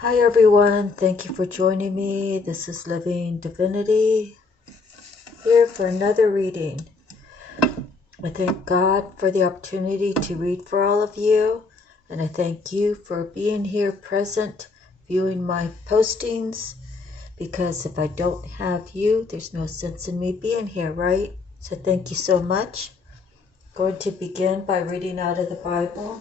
Hi everyone, thank you for joining me. This is Living Divinity here for another reading. I thank God for the opportunity to read for all of you, and I thank you for being here present, viewing my postings, because if I don't have you, there's no sense in me being here, right? So thank you so much. I'm going to begin by reading out of the Bible.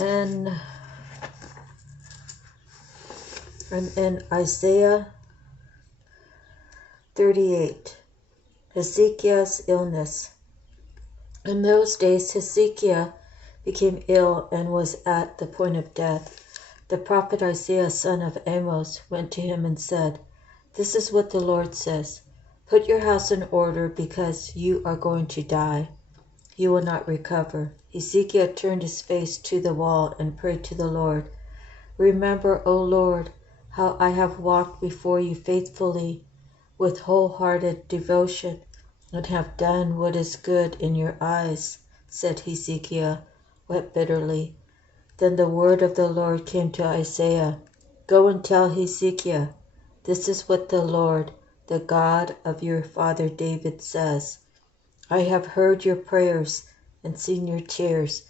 And I'm in Isaiah 38, Hezekiah's illness. In those days Hezekiah became ill and was at the point of death. The prophet Isaiah, son of Amos, went to him and said, "This is what the Lord says. Put your house in order because you are going to die. You will not recover." Hezekiah turned his face to the wall and prayed to the Lord. "Remember, O Lord, how I have walked before you faithfully with wholehearted devotion and have done what is good in your eyes," said Hezekiah, wept bitterly. Then the word of the Lord came to Isaiah. "Go and tell Hezekiah, this is what the Lord, the God of your father David says. I have heard your prayers and seen your tears.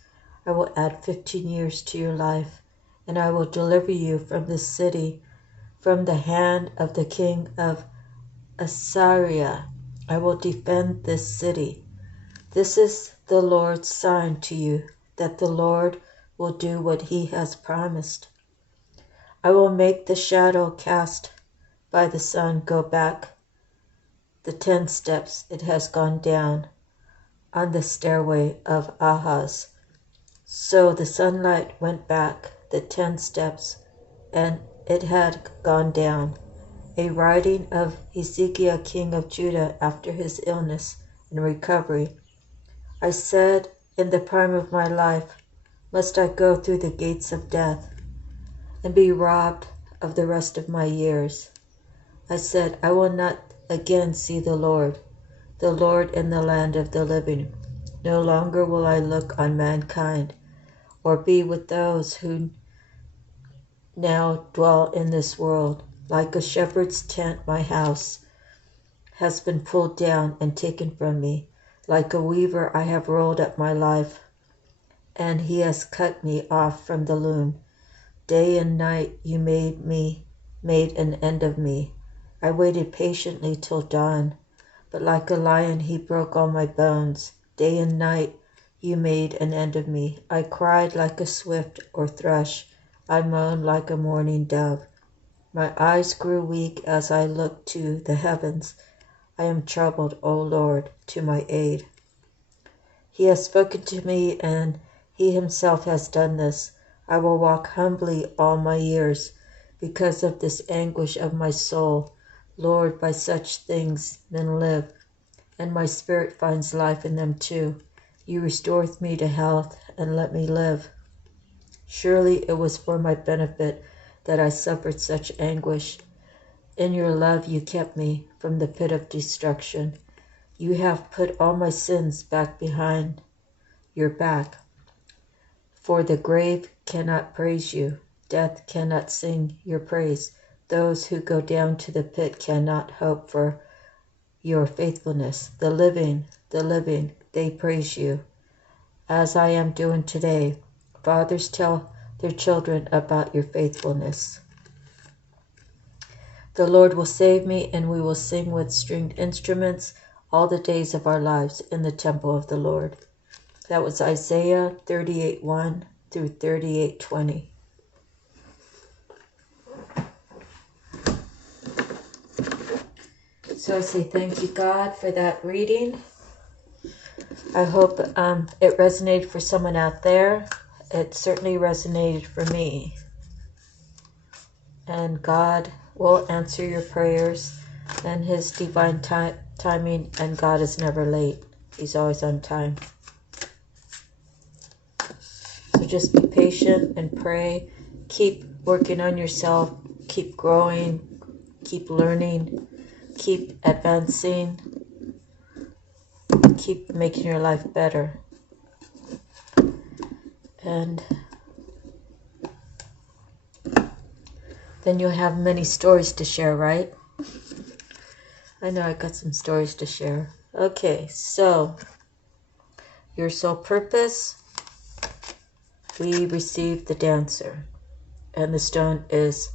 I will add 15 years to your life, and I will deliver you from this city, from the hand of the king of Assyria. I will defend this city. This is the Lord's sign to you, that the Lord will do what he has promised. I will make the shadow cast by the sun go back the 10 steps it has gone down on the stairway of Ahaz." So the sunlight went back the 10 steps, and it had gone down. A writing of Hezekiah king of Judah after his illness and recovery. I said, in the prime of my life, must I go through the gates of death and be robbed of the rest of my years? I said, I will not again see the Lord in the land of the living. No longer will I look on mankind or be with those who now dwell in this world. Like a shepherd's tent, my house has been pulled down and taken from me. Like a weaver, I have rolled up my life, and he has cut me off from the loom. Day and night you made an end of me. I waited patiently till dawn, but like a lion he broke all my bones. Day and night you made an end of me. I cried like a swift or thrush. I moaned like a mourning dove. My eyes grew weak as I looked to the heavens. I am troubled, O Lord, to my aid. He has spoken to me, and he himself has done this. I will walk humbly all my years because of this anguish of my soul. Lord, by such things men live, and my spirit finds life in them too. You restoreth me to health and let me live. Surely it was for my benefit that I suffered such anguish. In your love you kept me from the pit of destruction. You have put all my sins back behind your back. For the grave cannot praise you. Death cannot sing your praise. Those who go down to the pit cannot hope for your faithfulness. The living, they praise you. As I am doing today, fathers tell their children about your faithfulness. The Lord will save me, and we will sing with stringed instruments all the days of our lives in the temple of the Lord. That was Isaiah 38:1 through 38:20. So I say thank you, God, for that reading. I hope it resonated for someone out there. It certainly resonated for me. And God will answer your prayers and his divine timing, and God is never late. He's always on time. So just be patient and pray. Keep working on yourself. Keep growing. Keep learning. Keep advancing. Keep making your life better. And then you'll have many stories to share, right? I know I got some stories to share. Okay, so your soul purpose, we received the dancer, and the stone is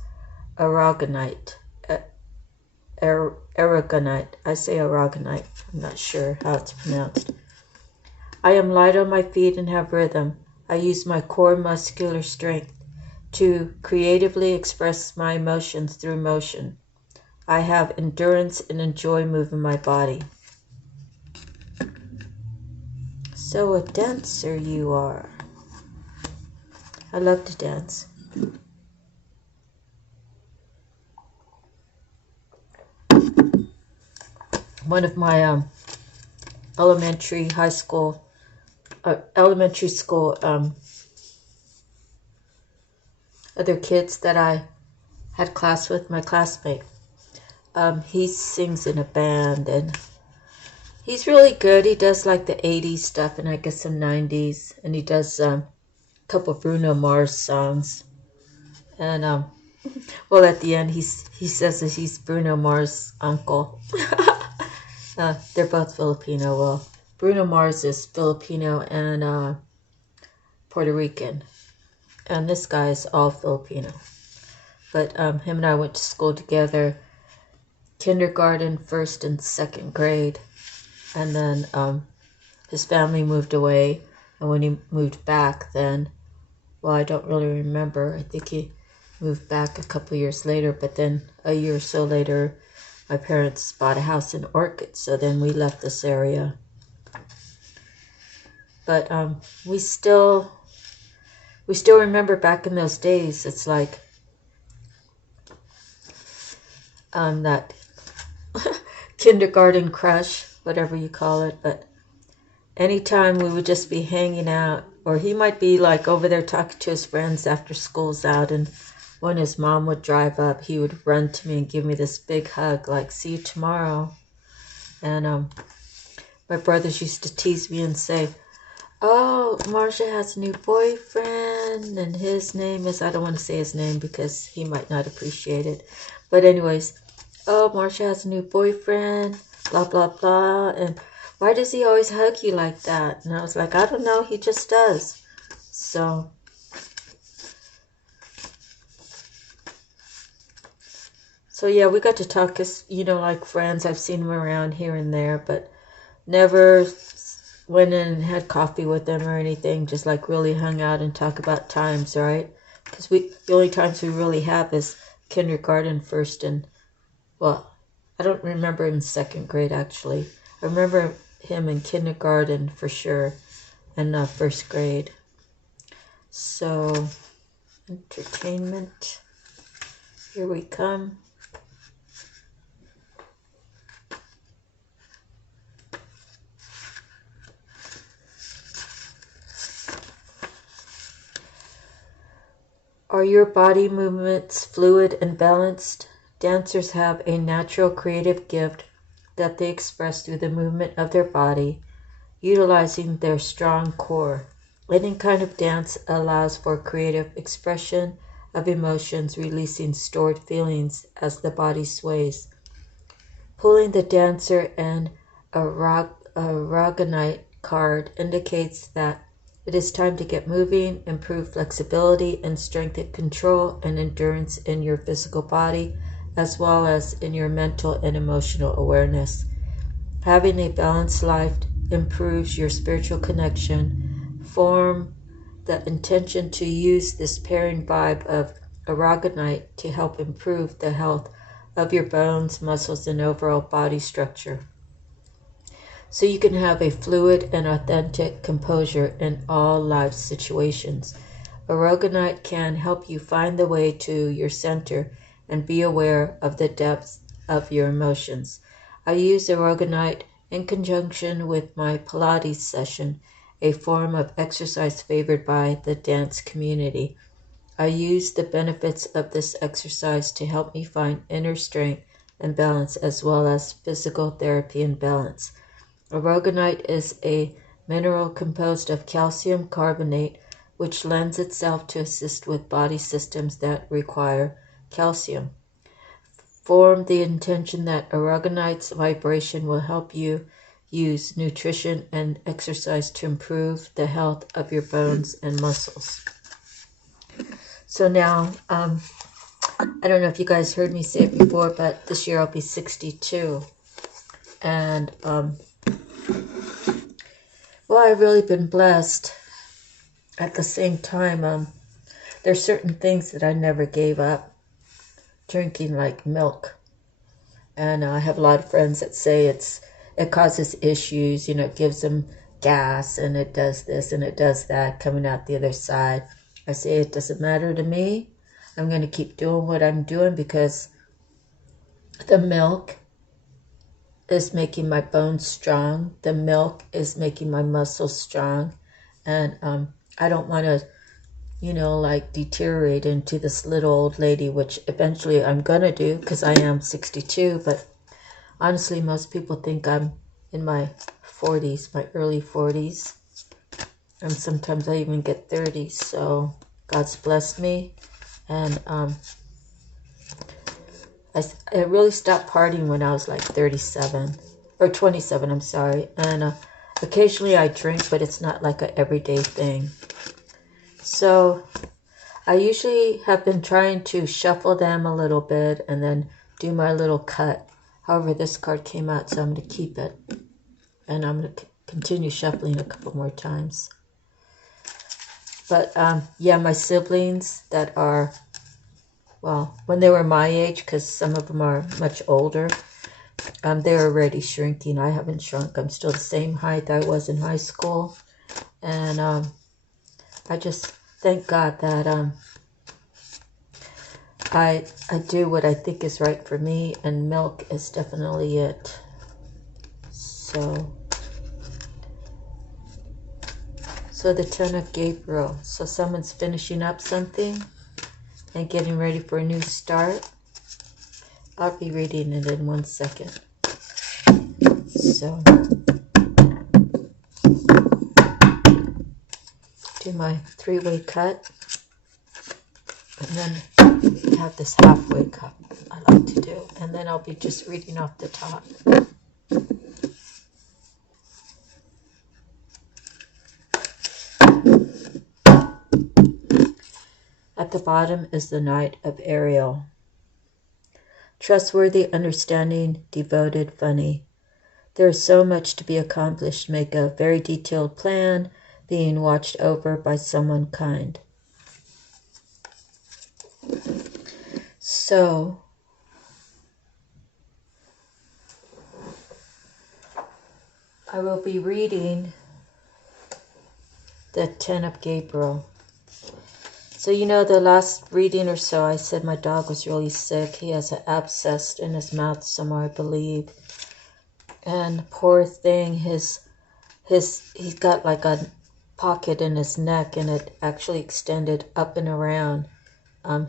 aragonite. Aragonite. I say aragonite. I'm not sure how it's pronounced. I am light on my feet and have rhythm. I use my core muscular strength to creatively express my emotions through motion. I have endurance and enjoy moving my body. So a dancer you are. I love to dance. One of my elementary school other kids that I had class with, my classmate, he sings in a band, and he's really good. He does like the 80s stuff and I guess some 90s, and he does a couple Bruno Mars songs. And well, at the end he says that he's Bruno Mars' uncle. They're both Filipino. Well, Bruno Mars is Filipino and Puerto Rican, and this guy is all Filipino. But him and I went to school together, kindergarten, first and second grade, and then his family moved away, and when he moved back, then, well, I don't really remember. I think he moved back a couple years later, but then a year or so later, my parents bought a house in Orchid, so then we left this area. But we still remember back in those days. It's like that kindergarten crush, whatever you call it. But anytime we would just be hanging out, or he might be like over there talking to his friends after school's out, and when his mom would drive up, he would run to me and give me this big hug, like, see you tomorrow. And my brothers used to tease me and say, oh, Marcia has a new boyfriend, and his name is, I don't want to say his name because he might not appreciate it. But anyways, oh, Marcia has a new boyfriend, blah, blah, blah. And why does he always hug you like that? And I was like, I don't know, he just does. So yeah, we got to talk as, like friends. I've seen him around here and there, but never went in and had coffee with them or anything. Just like really hung out and talk about times, right? Because the only times we really have is kindergarten, first, and, well, I don't remember him in second grade, actually. I remember him in kindergarten for sure, and first grade. So, entertainment. Here we come. Are your body movements fluid and balanced? Dancers have a natural creative gift that they express through the movement of their body, utilizing their strong core. Any kind of dance allows for creative expression of emotions, releasing stored feelings as the body sways. Pulling the dancer and aragonite card indicates that it is time to get moving, improve flexibility, and strengthen control and endurance in your physical body, as well as in your mental and emotional awareness. Having a balanced life improves your spiritual connection. Form the intention to use this pairing vibe of aragonite to help improve the health of your bones, muscles, and overall body structure, so you can have a fluid and authentic composure in all life situations. Aragonite can help you find the way to your center and be aware of the depths of your emotions. I use aragonite in conjunction with my Pilates session, a form of exercise favored by the dance community. I use the benefits of this exercise to help me find inner strength and balance, as well as physical therapy and balance. Aragonite is a mineral composed of calcium carbonate, which lends itself to assist with body systems that require calcium. Form the intention that aragonite's vibration will help you use nutrition and exercise to improve the health of your bones and muscles. So now, I don't know if you guys heard me say it before, but this year I'll be 62. And, well, I've really been blessed. At the same time, there's certain things that I never gave up. Drinking like milk. And I have a lot of friends that say it causes issues, it gives them gas and it does this and it does that coming out the other side. I say it doesn't matter to me. I'm going to keep doing what I'm doing because the milk is making my bones strong. The milk is making my muscles strong. And I don't want to, like deteriorate into this little old lady, which eventually I'm going to do because I am 62. But honestly, most people think I'm in my 40s, my early 40s. And sometimes I even get 30. So God's blessed me. And I really stopped partying when I was like 37 or 27, I'm sorry. And occasionally I drink, but it's not like an everyday thing. So I usually have been trying to shuffle them a little bit and then do my little cut. However, this card came out, so I'm going to keep it. And I'm going to continue shuffling a couple more times. But yeah, my siblings that are, well, when they were my age, because some of them are much older, they're already shrinking. I haven't shrunk. I'm still the same height I was in high school. And I just thank God that I do what I think is right for me, and milk is definitely it. So the Ten of Gabriel. So someone's finishing up something and getting ready for a new start. I'll be reading it in 1 second. So do my 3-way cut, and then have this halfway cut I like to do, and then I'll be just reading off the top. At the bottom is the Knight of Ariel. Trustworthy, understanding, devoted, funny. There is so much to be accomplished. Make a very detailed plan, being watched over by someone kind. So, I will be reading the Ten of Gabriel. So, the last reading or so, I said my dog was really sick. He has an abscess in his mouth somewhere, I believe. And poor thing, he's got like a pocket in his neck, and it actually extended up and around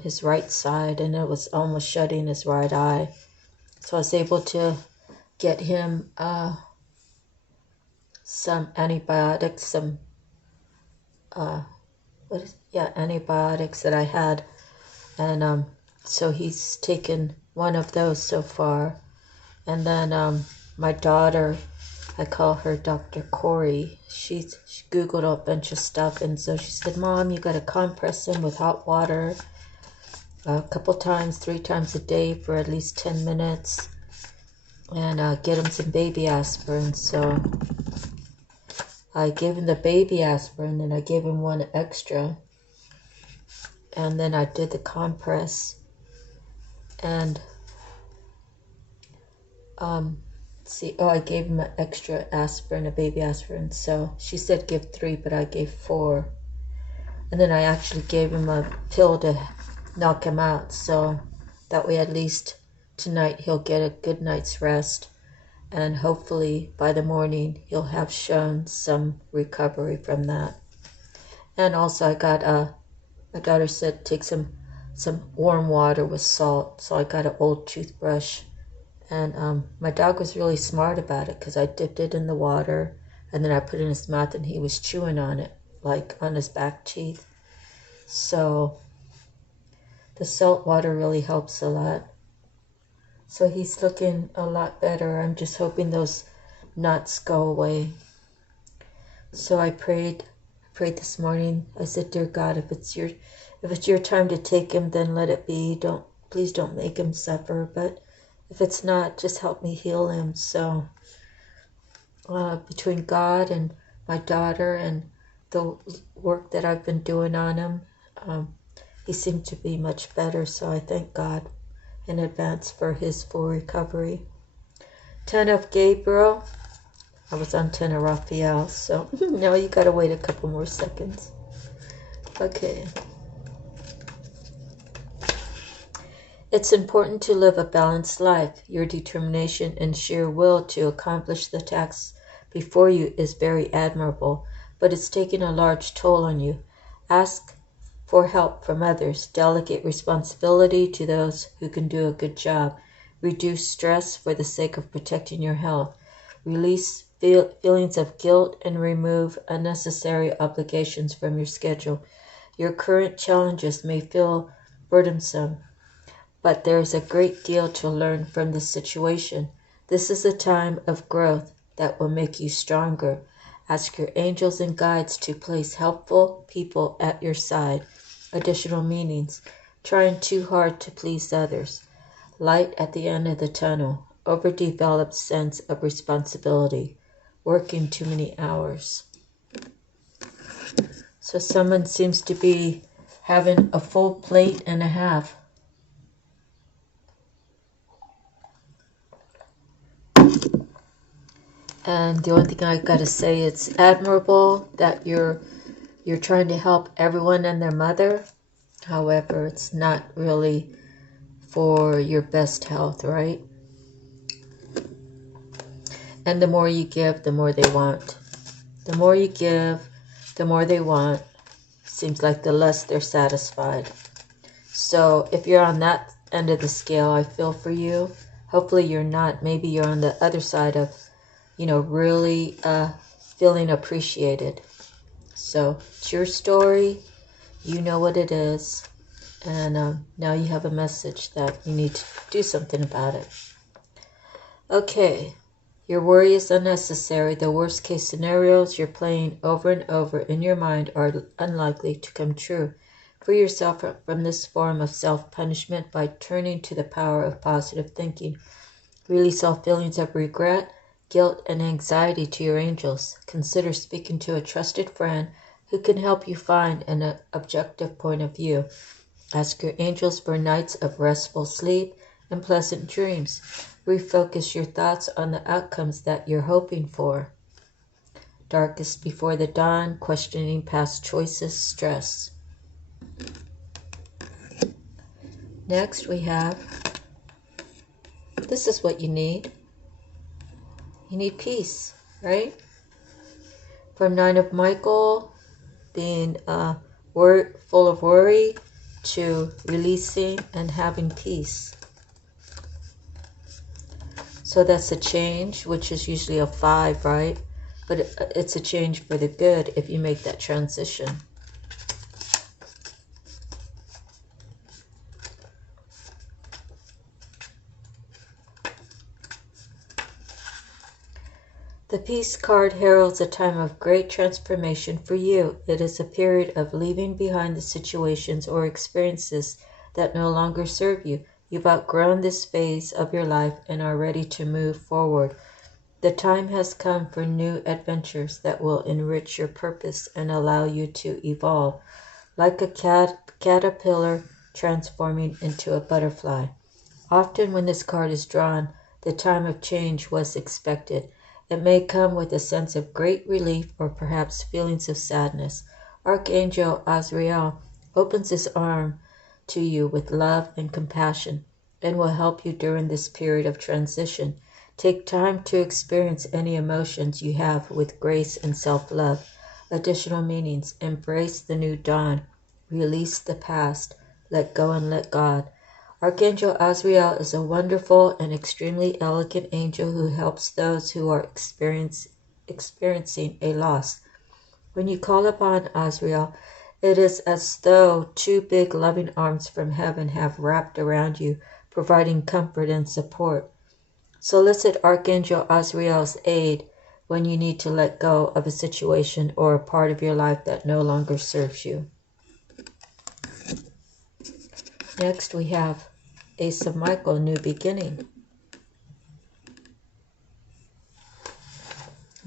his right side, and it was almost shutting his right eye. So I was able to get him some antibiotics, antibiotics that I had, and so he's taken one of those so far. And then my daughter, I call her Dr. Corey. She Googled a bunch of stuff, and so she said, Mom, you got to compress him with hot water a couple times, 3 times a day for at least 10 minutes, and get him some baby aspirin. So I gave him the baby aspirin, and I gave him one extra, and then I did the compress, and I gave him an extra aspirin, a baby aspirin. So she said give 3, but I gave 4. And then I actually gave him a pill to knock him out. So that way at least tonight he'll get a good night's rest. And hopefully by the morning he'll have shown some recovery from that. And also I got, my daughter said take some warm water with salt. So I got an old toothbrush. And my dog was really smart about it because I dipped it in the water and then I put it in his mouth and he was chewing on it. like on his back teeth. So the salt water really helps a lot. So he's looking a lot better. I'm just hoping those knots go away. So I prayed this morning. I said, dear God, if it's your time to take him, then let it be. Please don't make him suffer. But if it's not, just help me heal him. So between God and my daughter and the work that I've been doing on him, he seemed to be much better. So I thank God in advance for his full recovery. 10 of Gabriel. I was on 10 of Raphael, so now you gotta wait a couple more seconds. Okay. It's important to live a balanced life. Your determination and sheer will to accomplish the tasks before you is very admirable, but it's taking a large toll on you. Ask for help from others. Delegate responsibility to those who can do a good job. Reduce stress for the sake of protecting your health. Release feelings of guilt and remove unnecessary obligations from your schedule. Your current challenges may feel burdensome, but there is a great deal to learn from this situation. This is a time of growth that will make you stronger. Ask your angels and guides to place helpful people at your side. Additional meanings. Trying too hard to please others. Light at the end of the tunnel. Overdeveloped sense of responsibility. Working too many hours. So someone seems to be having a full plate and a half. And the only thing I gotta say, it's admirable that you're trying to help everyone and their mother. However, it's not really for your best health, right? And the more you give, the more they want. The more you give, the more they want. Seems like the less they're satisfied. So if you're on that end of the scale, I feel for you. Hopefully you're not. Maybe you're on the other side of, really feeling appreciated. So it's your story. You know what it is. And now you have a message that you need to do something about it. Okay. Your worry is unnecessary. The worst case scenarios you're playing over and over in your mind are unlikely to come true. Free yourself from this form of self-punishment by turning to the power of positive thinking. Release all feelings of regret, guilt, and anxiety to your angels. Consider speaking to a trusted friend who can help you find an objective point of view. Ask your angels for nights of restful sleep and pleasant dreams. Refocus your thoughts on the outcomes that you're hoping for. Darkest before the dawn, questioning past choices, stress. Next we have, this is what you need. You need peace, right? From 9 of Michael, being full of worry, to releasing and having peace. So that's a change, which is usually a 5, right? But it's a change for the good if you make that transition. The Peace card heralds a time of great transformation for you. It is a period of leaving behind the situations or experiences that no longer serve you. You've outgrown this phase of your life and are ready to move forward. The time has come for new adventures that will enrich your purpose and allow you to evolve, like a caterpillar transforming into a butterfly. Often when this card is drawn, the time of change was expected. It may come with a sense of great relief or perhaps feelings of sadness. Archangel Azrael opens his arm to you with love and compassion and will help you during this period of transition. Take time to experience any emotions you have with grace and self-love. Additional meanings: embrace the new dawn, release the past, let go and let God. Archangel Azrael is a wonderful and extremely elegant angel who helps those who are experiencing a loss. When you call upon Azrael, it is as though two big loving arms from heaven have wrapped around you, providing comfort and support. Solicit Archangel Azrael's aid when you need to let go of a situation or a part of your life that no longer serves you. Next we have Ace of Michael, New Beginning.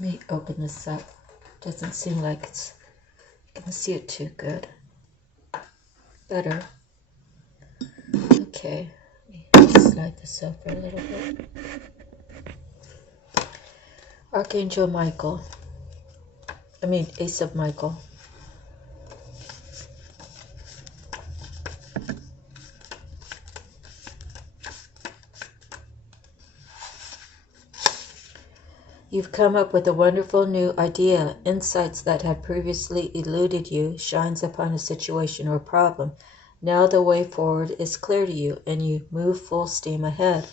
Let me open this up. Doesn't seem like it's, I can see it too good. Better. Okay, let me slide this over a little bit. Archangel Michael. Ace of Michael. You've come up with a wonderful new idea. Insights that had previously eluded you shines upon a situation or problem. Now the way forward is clear to you, and you move full steam ahead.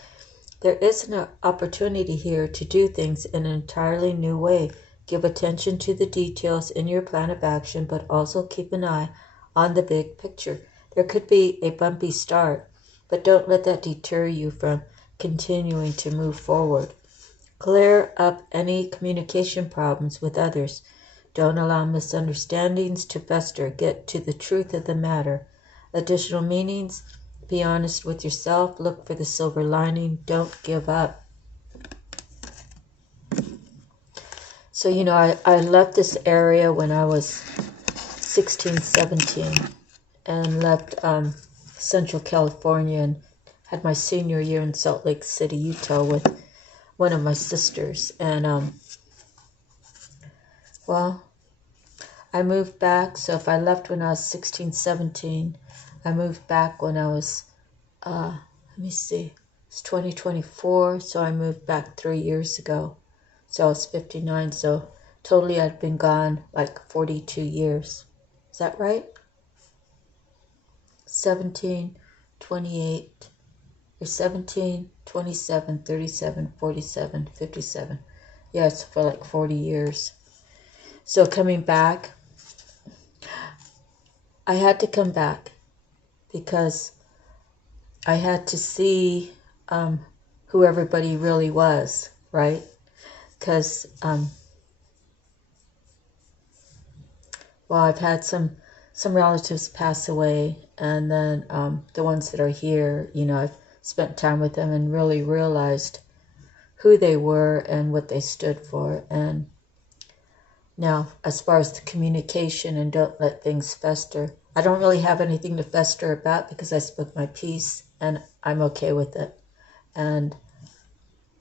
There is an opportunity here to do things in an entirely new way. Give attention to the details in your plan of action, but also keep an eye on the big picture. There could be a bumpy start, but don't let that deter you from continuing to move forward. Clear up any communication problems with others. Don't allow misunderstandings to fester. Get to the truth of the matter. Additional meanings: be honest with yourself. Look for the silver lining. Don't give up. So, I left this area when I was 16, 17 and left Central California and had my senior year in Salt Lake City, Utah with one of my sisters. And, I moved back. So if I left when I was 16, 17, I moved back when I was, it's 2024. So I moved back 3 years ago. So I was 59. So totally I'd been gone like 42 years. Is that right? 17, 28, or 17, 27, 37, 47, 57. Yes, for like 40 years. So coming back, I had to come back because I had to see who everybody really was, right? Because, I've had some relatives pass away, and then the ones that are here, I've spent time with them and really realized who they were and what they stood for. And now, as far as the communication and don't let things fester, I don't really have anything to fester about because I spoke my piece and I'm okay with it. And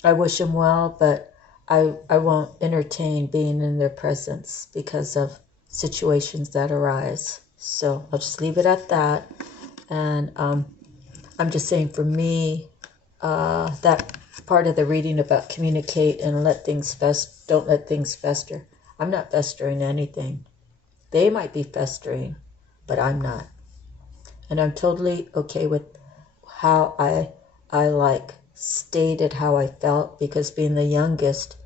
I wish them well, but I won't entertain being in their presence because of situations that arise. So I'll just leave it at that. And I'm just saying, for me, that part of the reading about communicate and don't let things fester. I'm not festering anything. They might be festering, but I'm not. And I'm totally okay with how I stated how I felt, because being the youngest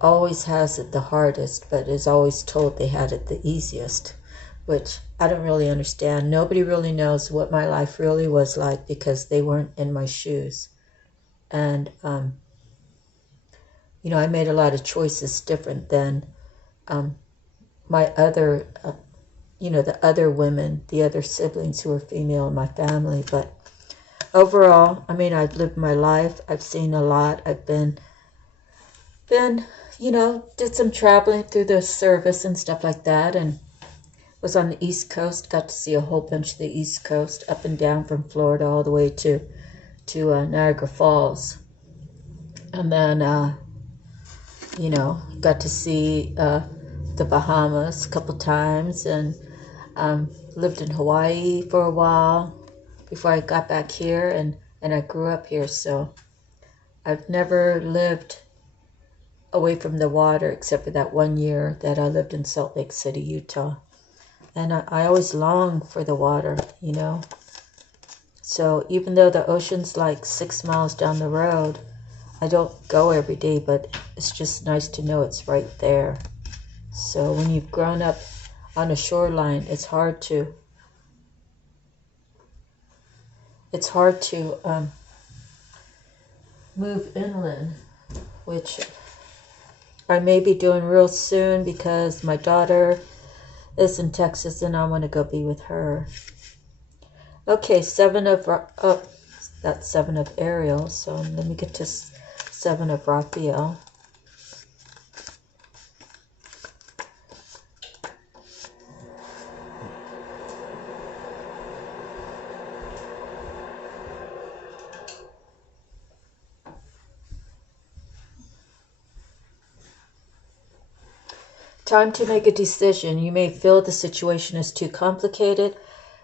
always has it the hardest, but is always told they had it the easiest, which I don't really understand. Nobody really knows what my life really was like because they weren't in my shoes. And, I made a lot of choices different than my other, the other women, the other siblings who were female in my family. But overall, I've lived my life. I've seen a lot. I've been, did some traveling through the service and stuff like that, and was on the East Coast, got to see a whole bunch of the East Coast, up and down from Florida all the way to Niagara Falls. And then, got to see the Bahamas a couple times, and lived in Hawaii for a while before I got back here, and I grew up here. So I've never lived away from the water except for that 1 year that I lived in Salt Lake City, Utah. And I always long for the water, So even though the ocean's like 6 miles down the road, I don't go every day, but it's just nice to know it's right there. So when you've grown up on a shoreline, it's hard to move inland, which I may be doing real soon because my daughter is in Texas and I want to go be with her. Okay, that's 7 of Ariel, so let me get to 7 of Raphael. Time to make a decision. You may feel the situation is too complicated,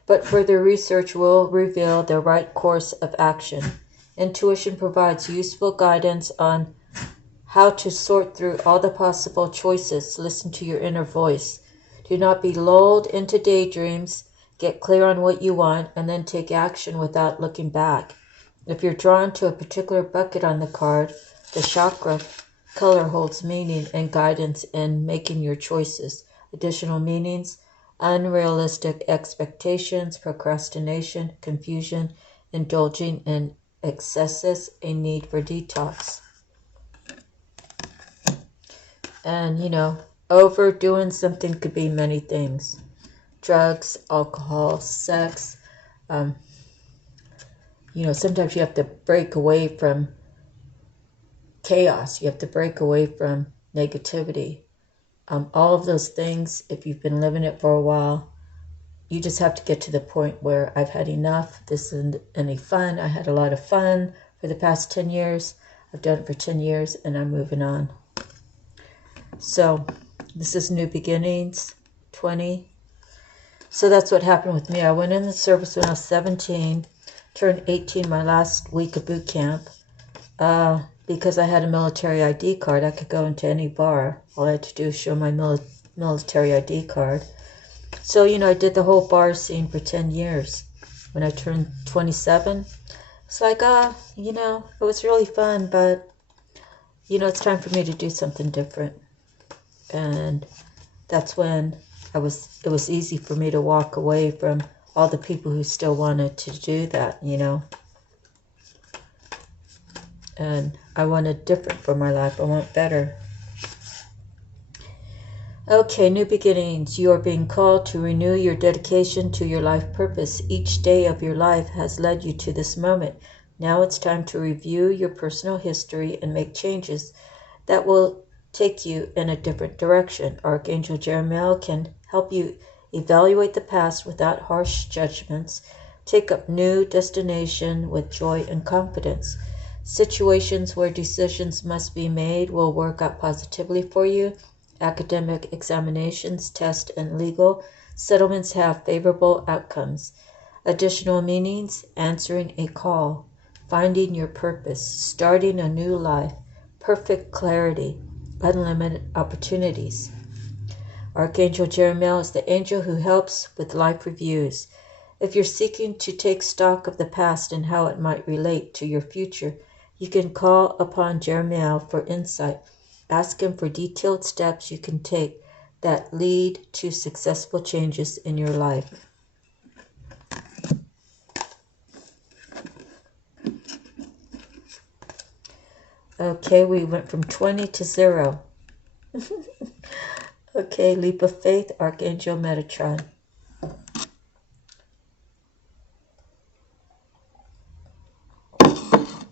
but further research will reveal the right course of action. Intuition provides useful guidance on how to sort through all the possible choices. Listen to your inner voice. Do not be lulled into daydreams. Get clear on what you want and then take action without looking back. If you're drawn to a particular bucket on the card, the chakra color holds meaning and guidance in making your choices. Additional meanings: unrealistic expectations, procrastination, confusion, indulging in excesses, a need for detox. And, overdoing something could be many things. Drugs, alcohol, sex. Sometimes you have to break away from chaos. You have to break away from negativity. All of those things, if you've been living it for a while, you just have to get to the point where I've had enough. This isn't any fun. I had a lot of fun for the past 10 years. I've done it for 10 years and I'm moving on. So this is New Beginnings 20. So that's what happened with me. I went in the service when I was 17, turned 18 my last week of boot camp. Because I had a military ID card, I could go into any bar. All I had to do is show my military ID card. So, I did the whole bar scene for 10 years. When I turned 27, it's like, it was really fun, but, it's time for me to do something different. And that's when it was easy for me to walk away from all the people who still wanted to do that, And I wanted different for my life. I want better. Okay, new beginnings. You are being called to renew your dedication to your life purpose. Each day of your life has led you to this moment. Now it's time to review your personal history and make changes that will take you in a different direction. Archangel Jeremiah can help you evaluate the past without harsh judgments. Take up new destination with joy and confidence. Situations where decisions must be made will work out positively for you. Academic examinations, tests, and legal settlements have favorable outcomes. Additional meanings: answering a call, finding your purpose, starting a new life, perfect clarity, unlimited opportunities. Archangel Jeremiah is the angel who helps with life reviews. If you're seeking to take stock of the past and how it might relate to your future, you can call upon Jeremiah for insight. Ask him for detailed steps you can take that lead to successful changes in your life. Okay, we went from 20 to 0. Okay, leap of faith, Archangel Metatron.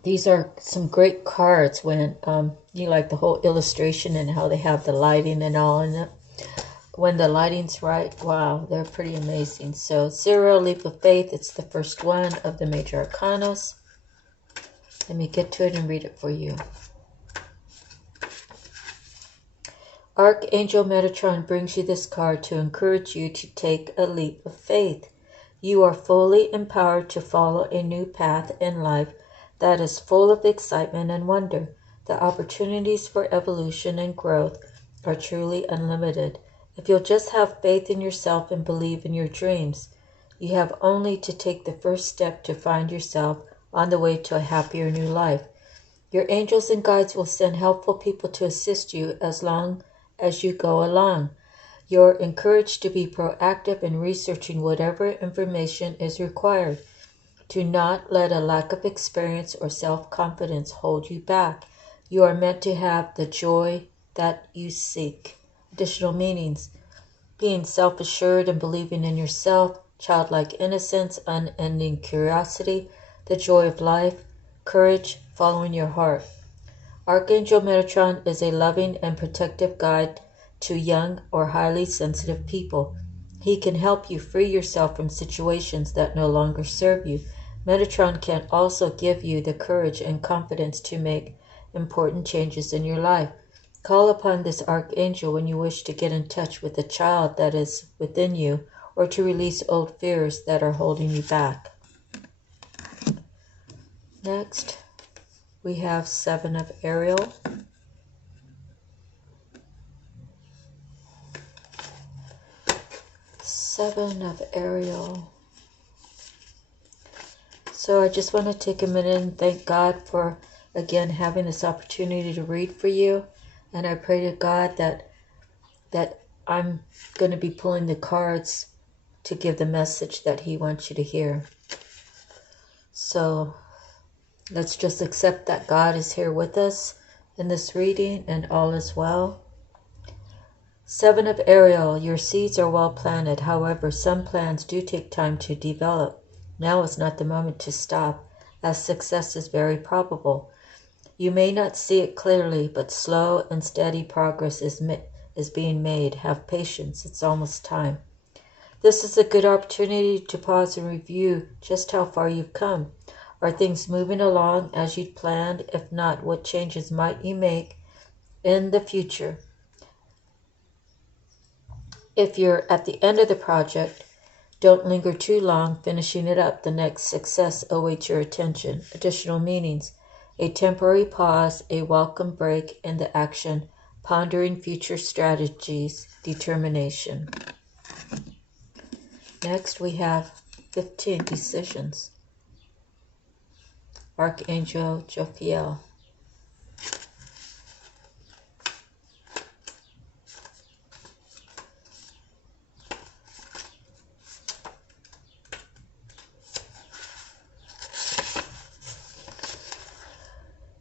These are some great cards when you like the whole illustration and how they have the lighting and all in it. When the lighting's right, wow, they're pretty amazing. So 0, leap of faith, it's the first one of the major arcanas. Let me get to it and read it for you. Archangel Metatron brings you this card to encourage you to take a leap of faith. You are fully empowered to follow a new path in life that is full of excitement and wonder. The opportunities for evolution and growth are truly unlimited. If you'll just have faith in yourself and believe in your dreams, you have only to take the first step to find yourself on the way to a happier new life. Your angels and guides will send helpful people to assist you as long as you go along. You're encouraged to be proactive in researching whatever information is required. Do not let a lack of experience or self-confidence hold you back. You are meant to have the joy that you seek. Additional meanings: being self-assured and believing in yourself, childlike innocence, unending curiosity, the joy of life, courage, following your heart. Archangel Metatron is a loving and protective guide to young or highly sensitive people. He can help you free yourself from situations that no longer serve you. Metatron can also give you the courage and confidence to make important changes in your life. Call upon this archangel when you wish to get in touch with the child that is within you or to release old fears that are holding you back. Next, we have Seven of Ariel. Seven of Ariel. So I just want to take a minute and thank God for, again, having this opportunity to read for you. And I pray to God that I'm going to be pulling the cards to give the message that He wants you to hear. So let's just accept that God is here with us in this reading and all is well. Seven of Ariel, your seeds are well planted. However, some plans do take time to develop. Now is not the moment to stop, as success is very probable. You may not see it clearly, but slow and steady progress is being made. Have patience. It's almost time. This is a good opportunity to pause and review just how far you've come. Are things moving along as you'd planned? If not, what changes might you make in the future? If you're at the end of the project, don't linger too long finishing it up. The next success awaits your attention. Additional meanings: a temporary pause, a welcome break in the action, pondering future strategies, determination. Next, we have 15 decisions. Archangel Jophiel.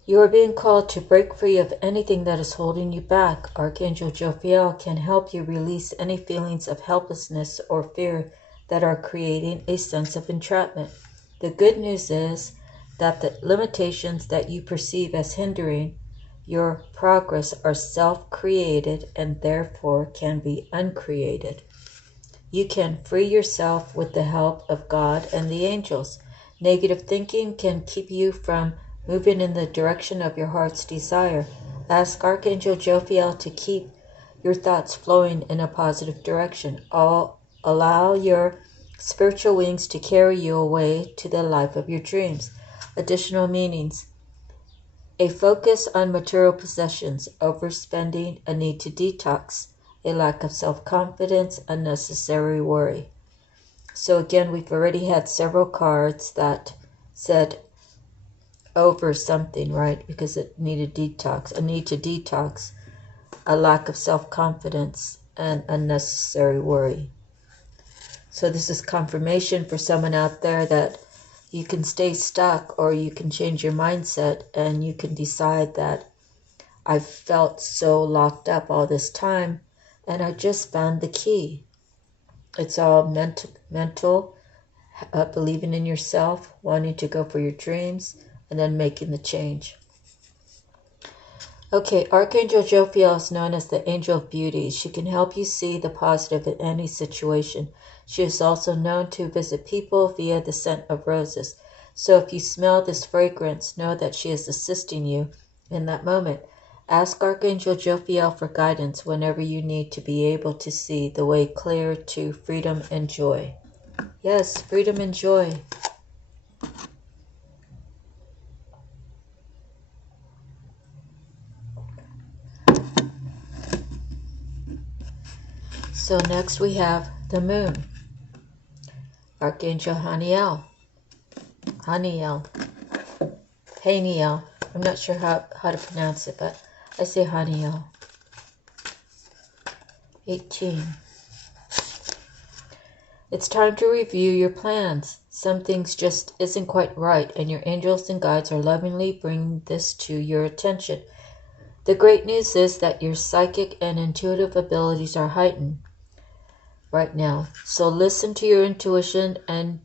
You are being called to break free of anything that is holding you back. Archangel Jophiel can help you release any feelings of helplessness or fear that are creating a sense of entrapment. The good news is that the limitations that you perceive as hindering your progress are self-created and therefore can be uncreated. You can free yourself with the help of God and the angels. Negative thinking can keep you from moving in the direction of your heart's desire. Ask Archangel Jophiel to keep your thoughts flowing in a positive direction. Allow your spiritual wings to carry you away to the life of your dreams. Additional meanings: a focus on material possessions, overspending, a need to detox, a lack of self-confidence, unnecessary worry. So again, we've already had several cards that said over something, right? Because it needed detox, a need to detox, a lack of self-confidence, and unnecessary worry. So this is confirmation for someone out there that you can stay stuck or you can change your mindset and you can decide that I've felt so locked up all this time and I just found the key. It's all mental, believing in yourself, wanting to go for your dreams, and then making the change. Okay, Archangel Jophiel is known as the Angel of Beauty. She can help you see the positive in any situation. She is also known to visit people via the scent of roses. So if you smell this fragrance, know that she is assisting you in that moment. Ask Archangel Jophiel for guidance whenever you need to be able to see the way clear to freedom and joy. Yes, freedom and joy. So next we have the moon. Archangel Haniel. Haniel. I'm not sure how to pronounce it, but I say Haniel. 18. It's time to review your plans. Some things just isn't quite right, and your angels and guides are lovingly bringing this to your attention. The great news is that your psychic and intuitive abilities are heightened right now. So listen to your intuition and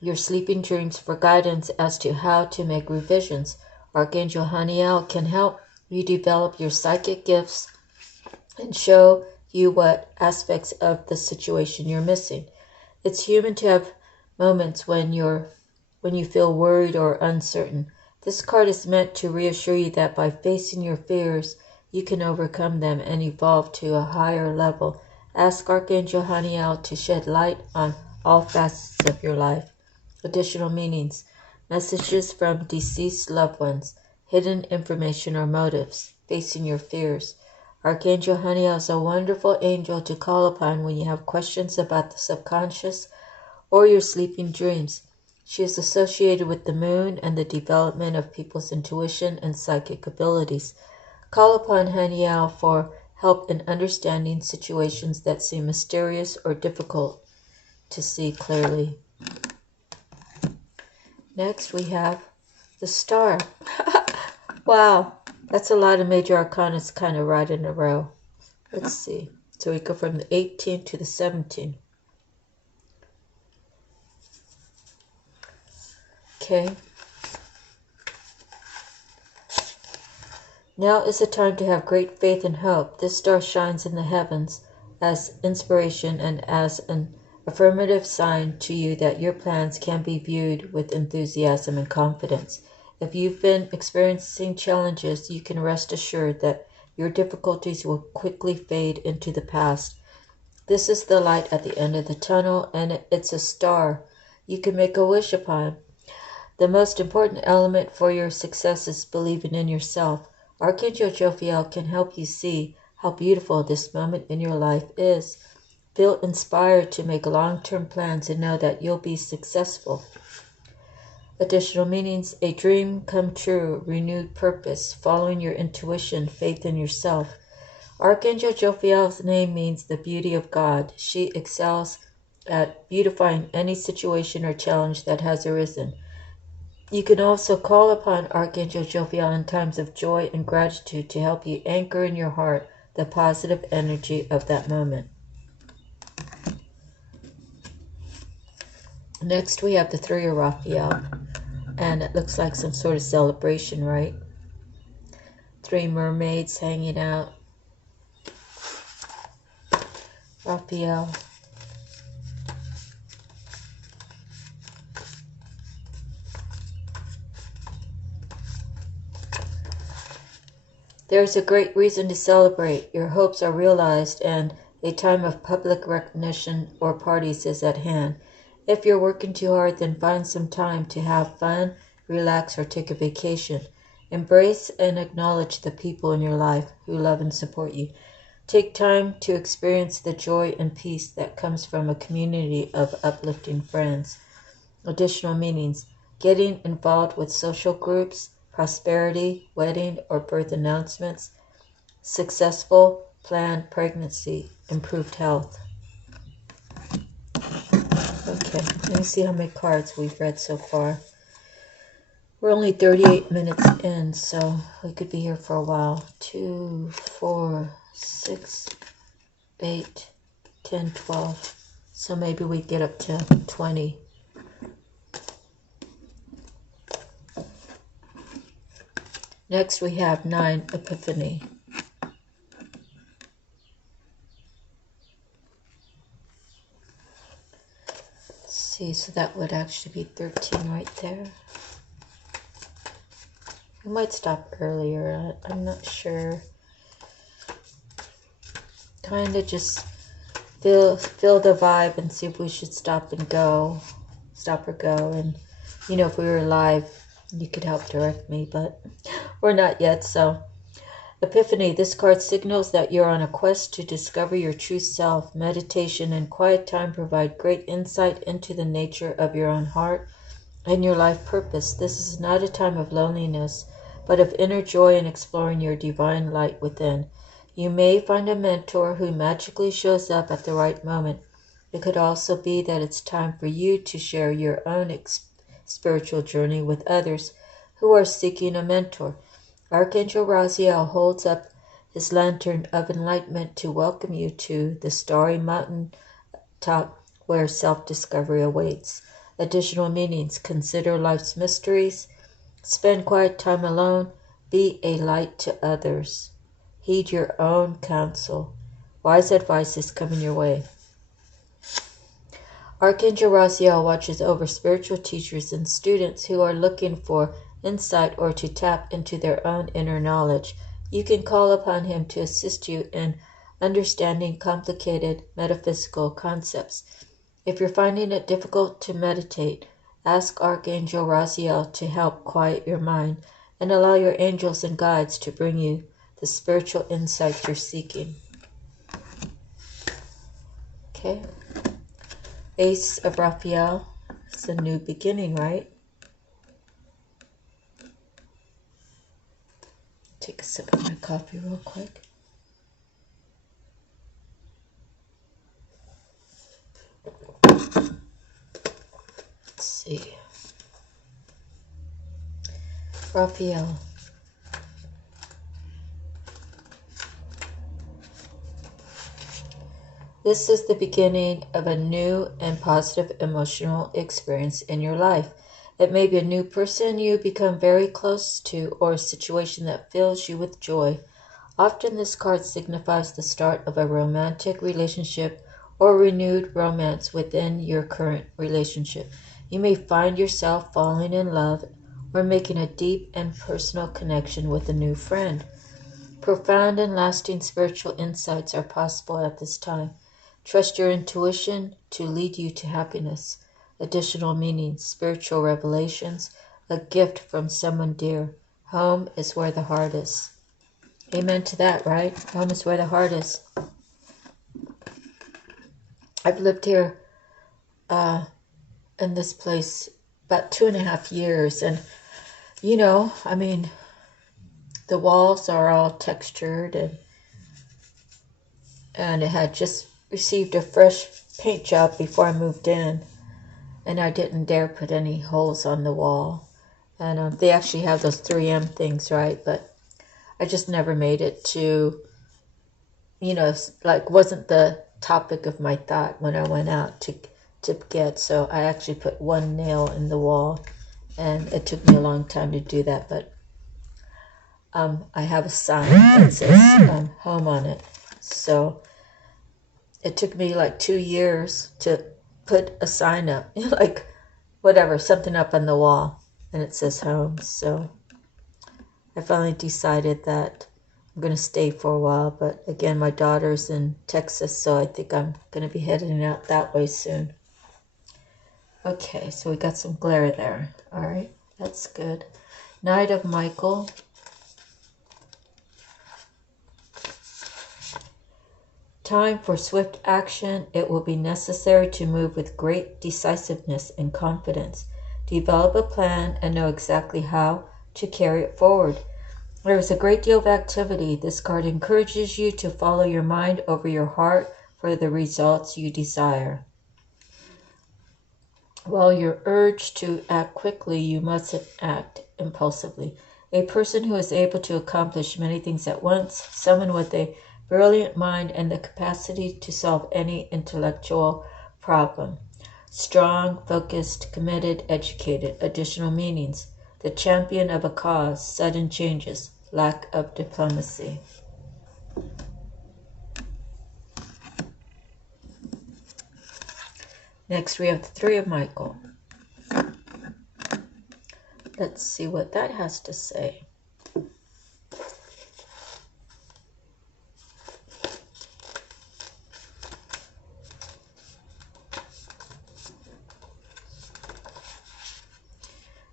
your sleeping dreams for guidance as to how to make revisions. Archangel Haniel can help you develop your psychic gifts and show you what aspects of the situation you're missing. It's human to have moments when you feel worried or uncertain. This card is meant to reassure you that by facing your fears, you can overcome them and evolve to a higher level. Ask Archangel Haniel to shed light on all facets of your life. Additional meanings. Messages from deceased loved ones. Hidden information or motives. Facing your fears. Archangel Haniel is a wonderful angel to call upon when you have questions about the subconscious or your sleeping dreams. She is associated with the moon and the development of people's intuition and psychic abilities. Call upon Haniel for help in understanding situations that seem mysterious or difficult to see clearly. Next we have the star. Wow, that's a lot of major arcana kind of right in a row. Let's see. So we go from the 18th to the 17th. Okay. Now is the time to have great faith and hope. This star shines in the heavens as inspiration and as an affirmative sign to you that your plans can be viewed with enthusiasm and confidence. If you've been experiencing challenges, you can rest assured that your difficulties will quickly fade into the past. This is the light at the end of the tunnel, and it's a star you can make a wish upon. The most important element for your success is believing in yourself. Archangel Jophiel can help you see how beautiful this moment in your life is. Feel inspired to make long-term plans and know that you'll be successful. Additional meanings: a dream come true, renewed purpose, following your intuition, faith in yourself. Archangel Jophiel's name means the beauty of God. She excels at beautifying any situation or challenge that has arisen. You can also call upon Archangel Jophiel in times of joy and gratitude to help you anchor in your heart the positive energy of that moment. Next we have the 3 of Raphael, and it looks like some sort of celebration, right? 3 mermaids hanging out. Raphael. There is a great reason to celebrate. Your hopes are realized and a time of public recognition or parties is at hand. If you're working too hard, then find some time to have fun, relax, or take a vacation. Embrace and acknowledge the people in your life who love and support you. Take time to experience the joy and peace that comes from a community of uplifting friends. Additional meanings: getting involved with social groups, prosperity, wedding or birth announcements, successful planned pregnancy, improved health. Okay, let me see how many cards we've read so far. We're only 38 minutes in, so we could be here for a while. 2, 4, 6, 8, 10, 12. So maybe we get up to 20. Next we have 9, Epiphany. Let's see, so that would actually be 13 right there. We might stop earlier, I'm not sure. Kind of just feel the vibe and see if we should stop or go. And you know, if we were live, you could help direct me, but we're not yet. So Epiphany, this card signals that you're on a quest to discover your true self. Meditation and quiet time provide great insight into the nature of your own heart and your life purpose. This is not a time of loneliness, but of inner joy in exploring your divine light within. You may find a mentor who magically shows up at the right moment. It could also be that it's time for you to share your own spiritual journey with others who are seeking a mentor. Archangel Raziel holds up his lantern of enlightenment to welcome you to the starry mountain top where self-discovery awaits. Additional meanings: consider life's mysteries, spend quiet time alone, be a light to others, heed your own counsel. Wise advice is coming your way. Archangel Raziel watches over spiritual teachers and students who are looking for insight or to tap into their own inner knowledge. You can call upon him to assist you in understanding complicated metaphysical concepts. If you're finding it difficult to meditate, ask Archangel Raziel to help quiet your mind and allow your angels and guides to bring you the spiritual insight you're seeking. Okay. Ace of Raphael. It's a new beginning, right? Take a sip of my coffee real quick. Let's see. Raphael. This is the beginning of a new and positive emotional experience in your life. It may be a new person you become very close to or a situation that fills you with joy. Often this card signifies the start of a romantic relationship or renewed romance within your current relationship. You may find yourself falling in love or making a deep and personal connection with a new friend. Profound and lasting spiritual insights are possible at this time. Trust your intuition to lead you to happiness. Additional meanings: spiritual revelations, a gift from someone dear. Home is where the heart is. Amen to that, right? Home is where the heart is. I've lived here in this place about 2.5 years, and the walls are all textured, and it had just received a fresh paint job before I moved in, and I didn't dare put any holes on the wall. And they actually have those 3M things, right? But I just never made it to, wasn't the topic of my thought when I went out to get. So I actually put one nail in the wall, and it took me a long time to do that. But I have a sign that says home on it. So it took me like 2 years to put a sign up, something up on the wall, and it says home. So I finally decided that I'm going to stay for a while. But again, my daughter's in Texas, so I think I'm going to be heading out that way soon. Okay, so we got some glare there. All right, that's good. Knight of Michael. Time for swift action. It will be necessary to move with great decisiveness and confidence. Develop a plan and know exactly how to carry it forward. There is a great deal of activity. This card encourages you to follow your mind over your heart for the results you desire. While you're urged to act quickly, you mustn't act impulsively. A person who is able to accomplish many things at once, someone with a brilliant mind and the capacity to solve any intellectual problem. Strong, focused, committed, educated. Additional meanings: the champion of a cause, sudden changes, lack of diplomacy. Next we have the Three of Michael. Let's see what that has to say.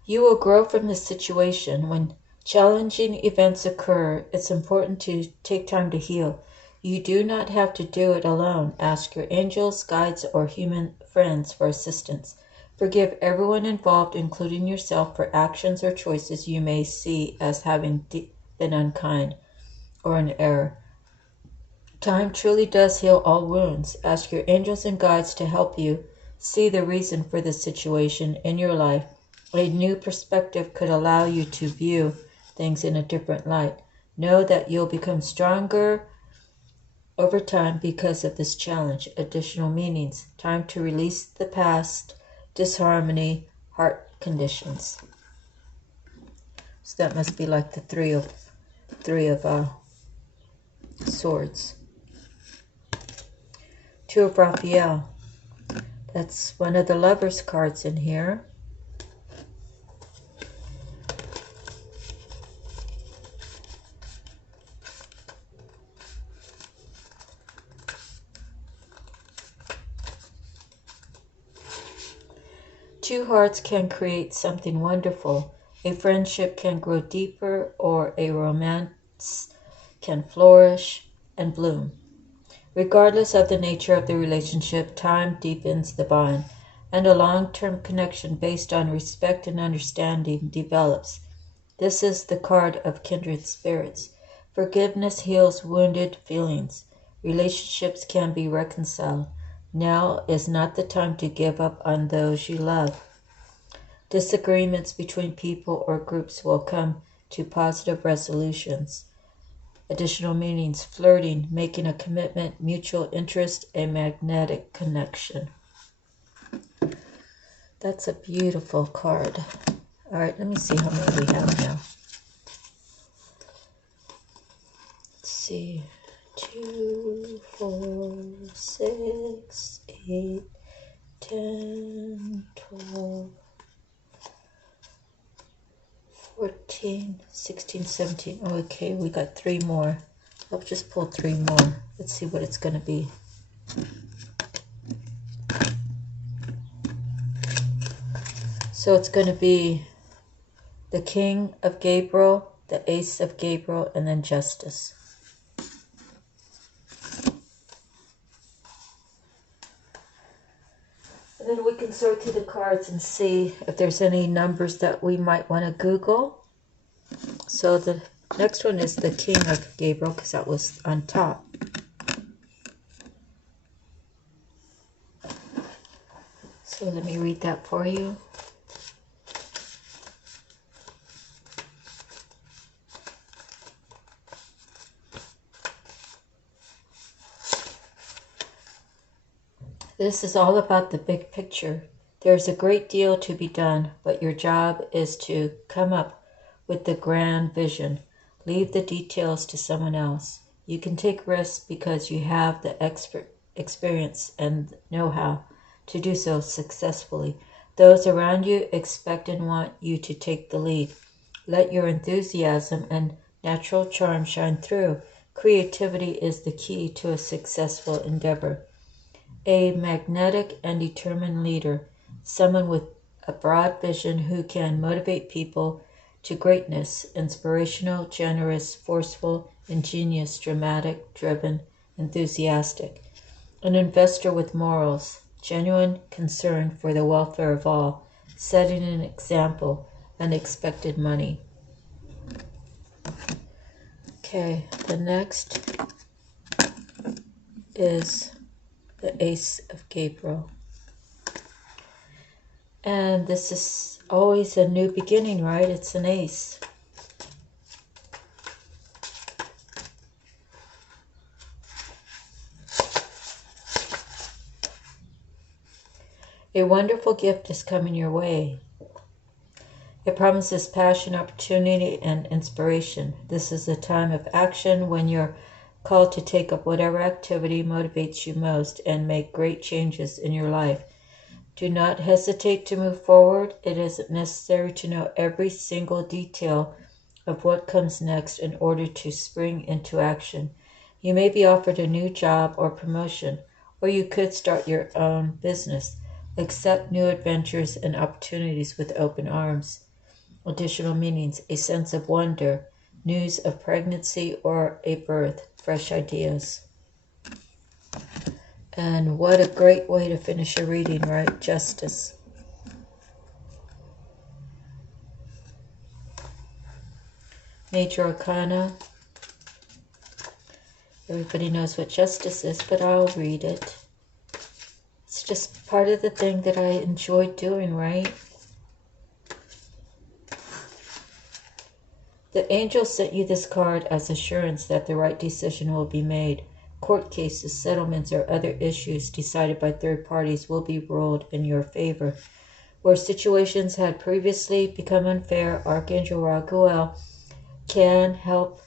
You will grow from this situation. When challenging events occur, it's important to take time to heal. You do not have to do it alone. Ask your angels, guides, or human friends for assistance. Forgive everyone involved, including yourself, for actions or choices you may see as having been unkind or an error. Time truly does heal all wounds. Ask your angels and guides to help you see the reason for the situation in your life. A new perspective could allow you to view things in a different light. Know that you'll become stronger over time because of this challenge. Additional meanings. Time to release the past, disharmony, heart conditions. So that must be like the three of swords. Two of Raphael. That's one of the lovers cards in here. Two hearts can create something wonderful. A friendship can grow deeper, or a romance can flourish and bloom. Regardless of the nature of the relationship, time deepens the bond, and a long-term connection based on respect and understanding develops. This is the card of kindred spirits. Forgiveness heals wounded feelings. Relationships can be reconciled. Now is not the time to give up on those you love. Disagreements between people or groups will come to positive resolutions. Additional meanings: flirting, making a commitment, mutual interest, a magnetic connection. That's a beautiful card. All right, let me see how many we have now. Let's see. 2, 4, 6, 8, 10, 12, 14, 16, 17. Okay, we got 3 more. I'll just pull 3 more. Let's see what it's going to be. So it's going to be the King of Gabriel, the Ace of Gabriel, and then Justice. And then we can sort through the cards and see if there's any numbers that we might want to Google. So the next one is the King of Gabriel, because that was on top. So let me read that for you. This is all about the big picture. There's a great deal to be done, but your job is to come up with the grand vision. Leave the details to someone else. You can take risks because you have the experience and know-how to do so successfully. Those around you expect and want you to take the lead. Let your enthusiasm and natural charm shine through. Creativity is the key to a successful endeavor. A magnetic and determined leader, someone with a broad vision who can motivate people to greatness, inspirational, generous, forceful, ingenious, dramatic, driven, enthusiastic. An investor with morals, genuine concern for the welfare of all, setting an example, unexpected money. Okay, the next is the Ace of Gabriel. And this is always a new beginning, right? It's an ace. A wonderful gift is coming your way. It promises passion, opportunity, and inspiration. This is a time of action when you're called to take up whatever activity motivates you most and make great changes in your life. Do not hesitate to move forward. It isn't necessary to know every single detail of what comes next in order to spring into action. You may be offered a new job or promotion, or you could start your own business. Accept new adventures and opportunities with open arms. Additional meanings: a sense of wonder, news of pregnancy or a birth, fresh ideas. And what a great way to finish a reading, right? Justice. Major Arcana. Everybody knows what justice is, but I'll read it. It's just part of the thing that I enjoy doing, right? The angel sent you this card as assurance that the right decision will be made. Court cases, settlements, or other issues decided by third parties will be ruled in your favor. Where situations had previously become unfair, Archangel Raguel can help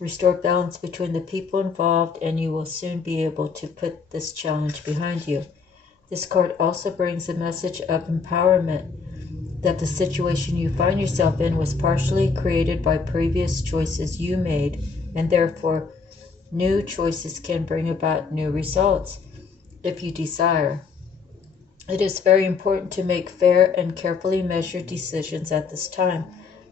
restore balance between the people involved, and you will soon be able to put this challenge behind you. This card also brings a message of empowerment, that the situation you find yourself in was partially created by previous choices you made, and therefore new choices can bring about new results if you desire. It is very important to make fair and carefully measured decisions at this time.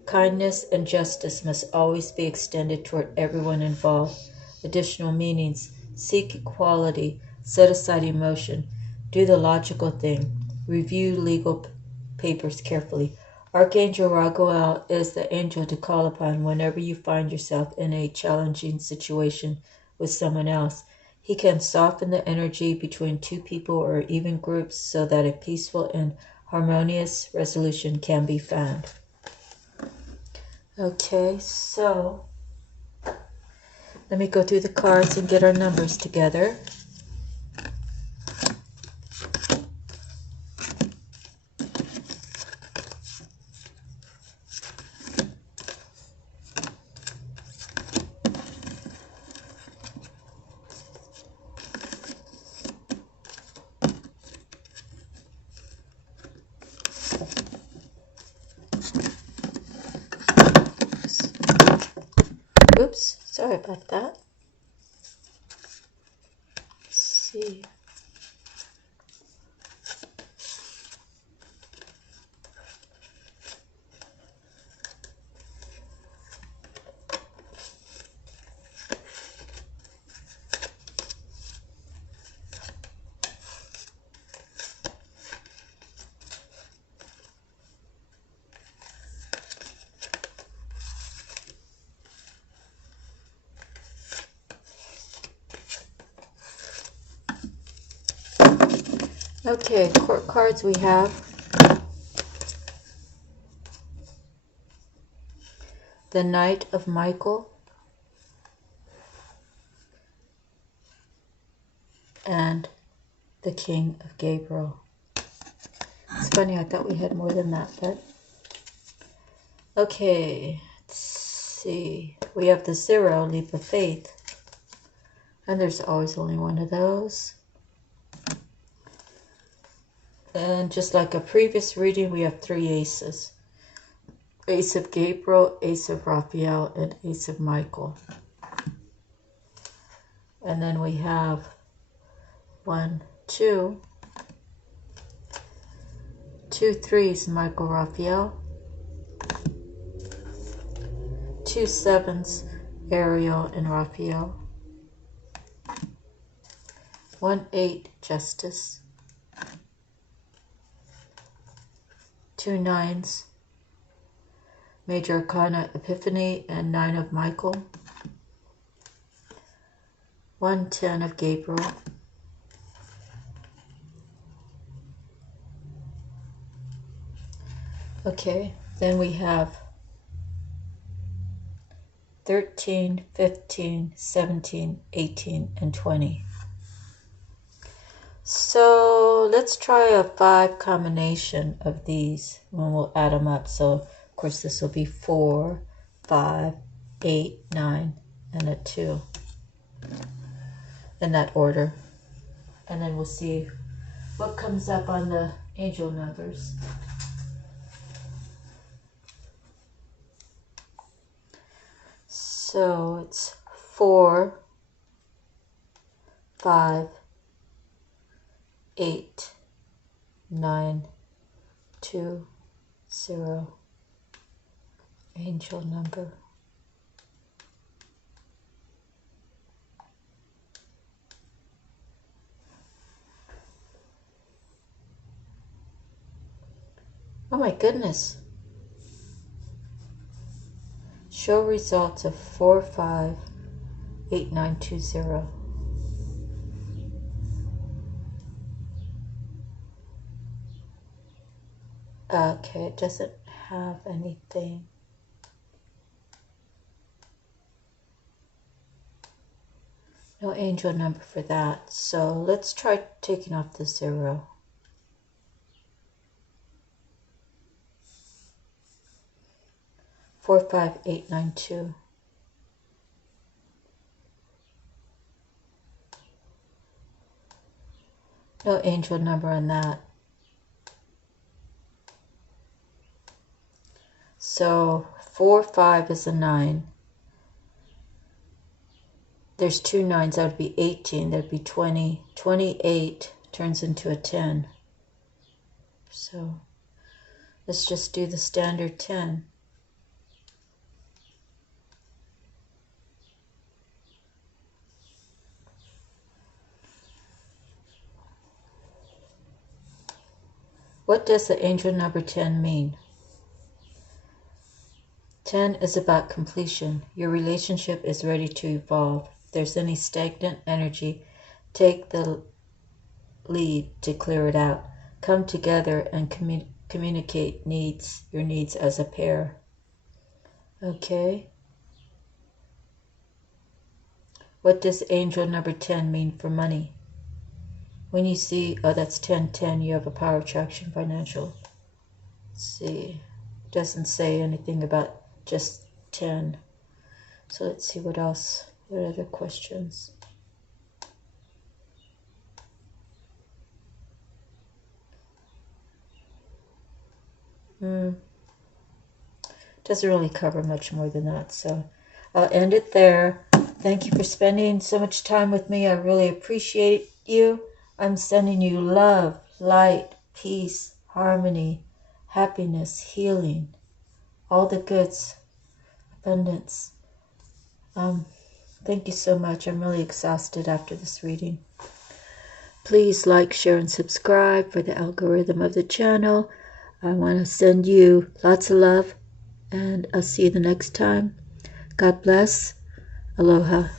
Kindness and justice must always be extended toward everyone involved. Additional meanings: seek equality, set aside emotion, do the logical thing, review legal papers carefully. Archangel Raguel is the angel to call upon whenever you find yourself in a challenging situation with someone else. He can soften the energy between two people or even groups so that a peaceful and harmonious resolution can be found. Okay, so let me go through the cards and get our numbers together. Oops, sorry about that. Let's see. Okay, court cards we have the Knight of Michael and the King of Gabriel. It's funny, I thought we had more than that, but okay, let's see. We have the Zero, Leap of Faith, and there's always only one of those. And just like a previous reading, we have three aces. Ace of Gabriel, Ace of Raphael, and Ace of Michael. And then we have 1, 2, 2 threes, Michael Raphael, 2 sevens, Ariel and Raphael, 1 8, Justice, 2 nines, Major Arcana, Epiphany, and 9 of Michael, 1 10 of Gabriel, okay, then we have 13, 15, 17, 18, and 20. So let's try a 5 combination of these and we'll add them up. So of course this will be 4, 5, 8, 9, and a 2 in that order. And then we'll see what comes up on the angel numbers. So it's 4, 5, 8, 9, 2, 0, angel number. Oh my goodness. Show results of 458920. Okay, it doesn't have anything. No angel number for that. So let's try taking off the 0. Four, 5, 8, 9, 2. No angel number on that. So 4, 5 is a 9. There's 2 9s, that would be 18, that'd be 20. 28 turns into a 10. So let's just do the standard 10. What does the angel number 10 mean? 10 is about completion. Your relationship is ready to evolve. If there's any stagnant energy, take the lead to clear it out. Come together and communicate your needs as a pair. Okay. What does angel number 10 mean for money? When you see, oh, that's 10, 10, you have a power attraction financial. Let's see. It doesn't say anything about just 10. So let's see what else. What other questions? Doesn't really cover much more than that. So I'll end it there. Thank you for spending so much time with me. I really appreciate you. I'm sending you love, light, peace, harmony, happiness, healing, all the goods, abundance. Thank you so much. I'm really exhausted after this reading. Please like, share, and subscribe for the algorithm of the channel. I want to send you lots of love, and I'll see you the next time. God bless. Aloha.